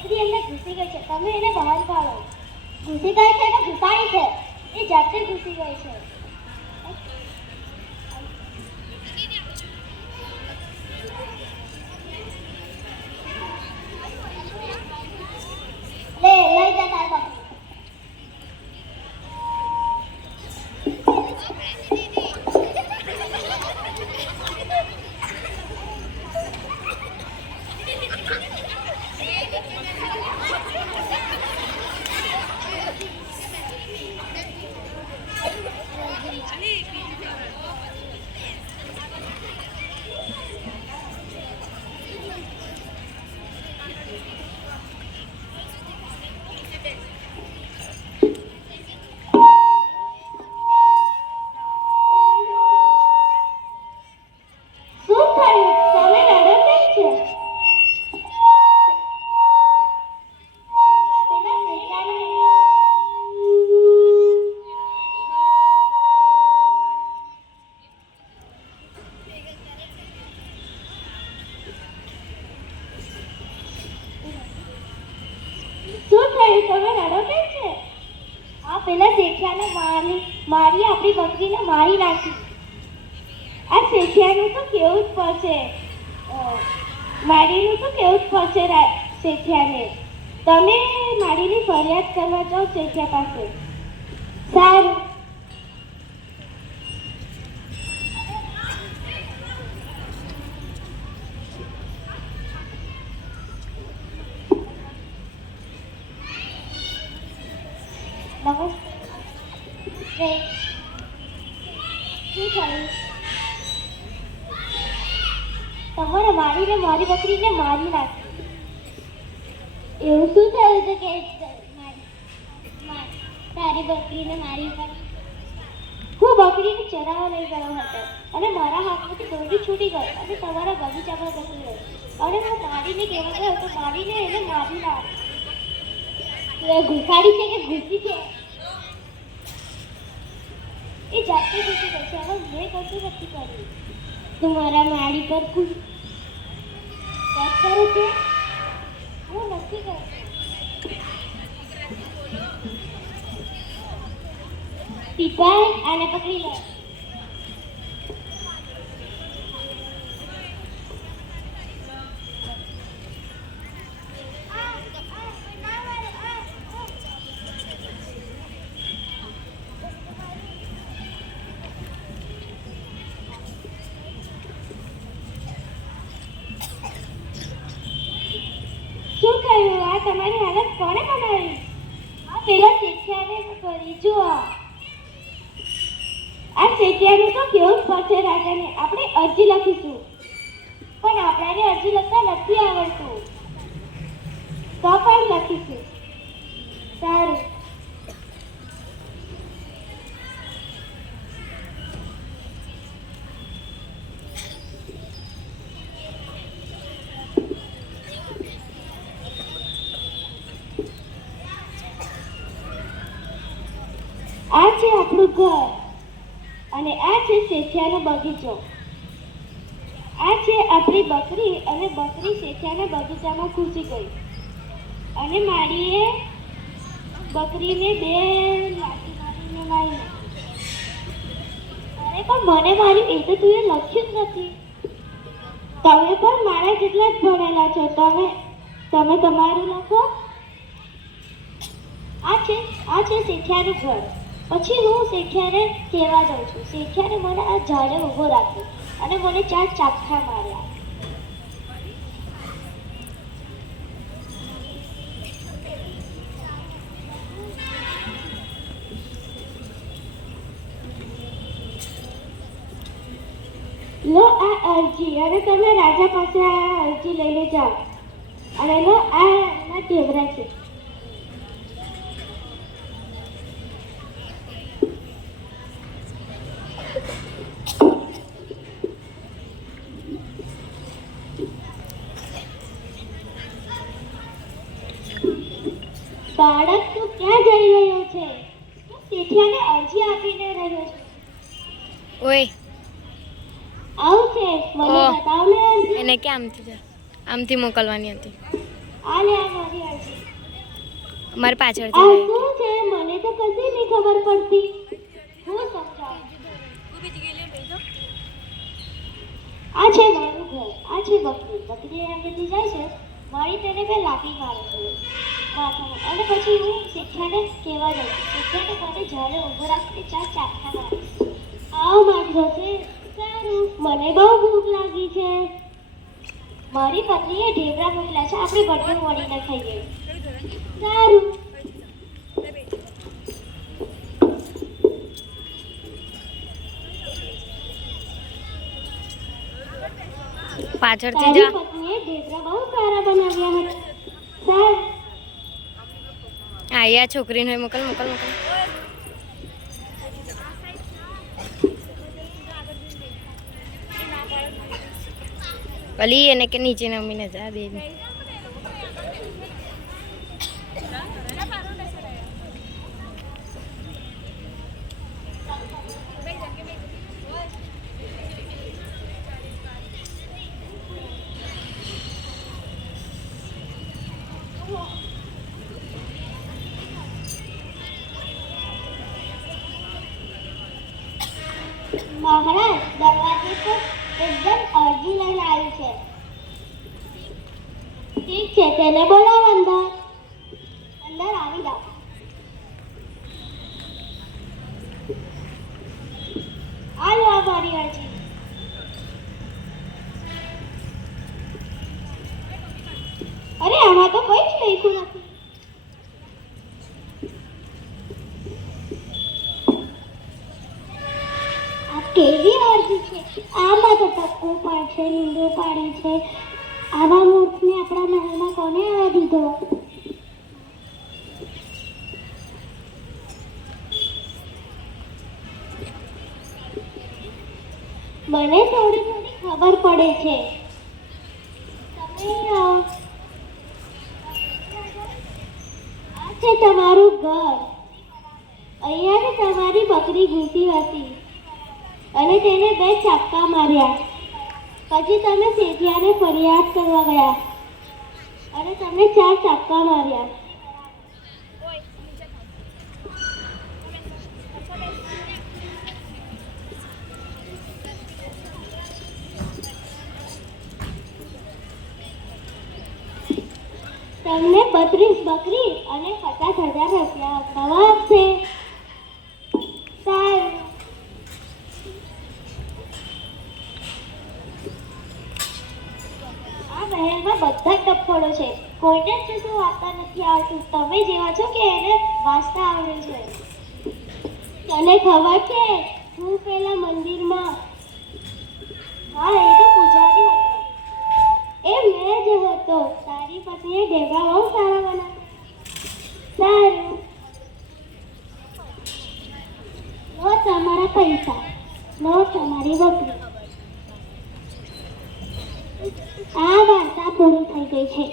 બકરી અંદર ઘૂસી ગઈ છે, તમે એને બહાર કાઢો. ઘૂસી ગઈ છે તો ઘૂસાડી છે, એ જાતે ઘૂસી ગઈ છે. લે લઈ જા તાર બકરી. પેલા શેઠિયાને મારી આપણી બકરીને મારી નાખી. આ શેઠિયાનું તો કેવું જ પડશે, મારીનું તો કેવું જ પડશે શેઠિયાને. તમે મારીની ફરિયાદ કરવા જાઓ શેઠિયા પાસે. સારું. તમારે મારીને મારી બકરીને મારી નાખી. એવું શું થયું છે કે તારી બકરીને મારી પડી? હું બકરીને ચરાવવા લઈ ગયો હતો અને મારા હાથમાંથી દોરડી છૂટી ગઈ અને તમારા બગીચામાં ઘસી ગઈ અને હું મારીને કહેવા ગયો તો મારીને એને મારી નાખ. ઘુસાડી છે કે ઘૂસી છે? એ જાતે ઘૂસી ગઈ છે, હવે મેં કશું નથી કર્યું. તું મારા મારી પર કુલ કરે છે? હું નથી કરતો. પીપાય આને પકડી લે. શું કહ્યું? આ તમારી હાલત કોણે બનાવી? આ પેલા શેઠિયાને કરી જો. આ શેઠિયાનું તો કેવું પડશે રાજાને. આપણે અરજી લખીશું પણ આપણાને અરજી લખતા નથી આવડતું, તો પણ લખીશું. સારું. આ છે આપણું ઘર અને આ છે શેઠિયાનો બગીચો. આ છે આપણી બકરી અને બકરી શેઠિયાના બગીચામાં ઘૂસી ગઈ અને મારીએ બકરીને બે લાઠી મારીને મારી નાખી. અરે પણ મને મારી એ તો તું એ લખ્યું જ નથી. તમે પણ મારા જેટલા જ ભણેલા છો. તમે તમારું લખો. આ છે શેઠિયાનું ઘર. પછી હું શેઠિયાને કહેવા જાઉં છું. શેઠિયાને મને આ ઝાડે ઊભો રાખ્યો અને મને 4 ચાપખા માર્યા. લો આ અરજી અને તમે રાજા પાસે આ અરજી લઈને જાઓ. અને લો આ એના ટેવરા છે. બાળક તું ક્યાં જઈ રહ્યો છે? હું શેઠિયાને અરજી આપીને રહ્યો છું. ઓય આવું છે, મને બતાવ ને અરજી. એને કે આમથી મોકલવાની હતી. આ લે આ મારી મારે આ પાછળથી શું છે? મને તો કશી નહીં ખબર પડતી. હું સમજાવું. આ છે મારું ઘર, આ છે બકરી. બકરી આગળથી જાય છે, મારી તેને બે લાફી મારે છે માથામાં. અને પછી હું શેઠિયાને કહેવા જાઉં છું. શેઠિયાને મને જ્યારે ઊભો રાખીને 4 ચાપટા મારીશ. આવ મારી ઘરે. સારું, મને બહુ ભૂખ લાગી છે. મારી પત્નીએ ઢેબરા મોકલ્યા છે, આપણે બંને મળીને ખાઈએ. સારું. પાછળથી તારી જા. પત્નીએ ઢેબરા બહુ સારા બનાવ્યા હતા. સારું. આ છોકરીને મોકલ. ભલી એને કે નીચે નમીને જા દે. મહારાજ દરવાજે પર એકદમ અરજી લઈને આવી છે. ઠીક છે, તેને બોલાવો અંદર. અંદર આવી જાઓ. આ લો મારી અરજી. અરે આમાં તો કંઈ જ લખ્યું નથી. કેવી અરજી છે? આમાં તો ટપકું પણ છે, લીંબુ પાડે છે. આવા મૂર્ખને આપણા મહેલમાં કોને આવવા દીધો? મને થોડી ખબર પડે છે. તમે આવો. આ છે તમારું ઘર. અહીંયા તમારી બકરી ઘૂસી હતી અને તેને 2 ચાપકા માર્યા. પછી તમે શેઠિયાને ફરિયાદ કરવા ગયા અને તમને 4 ચાપકા માર્યા. તમને 32 બકરી અને 50,000 રૂપિયા આપવામાં આવશે. સારું. આ મહેલમાં બધા જ ડફોડો છે. કોઈને જ કશું વાંચતા નથી આવતું. તમે જેવા છો કે એને વાંચતા આવડે છે. તને ખબર છે હું પેલા મંદિરમાં, હા એ તો પૂજારી હતો, એ મેં જ હતો. તારી પત્નીએ ઢેબરા બહુ સારા બનાવ્યા. સારું. લો તમારા પૈસા, લો તમારી બકરી. આ વાર્તા પૂરી થઈ ગઈ છે.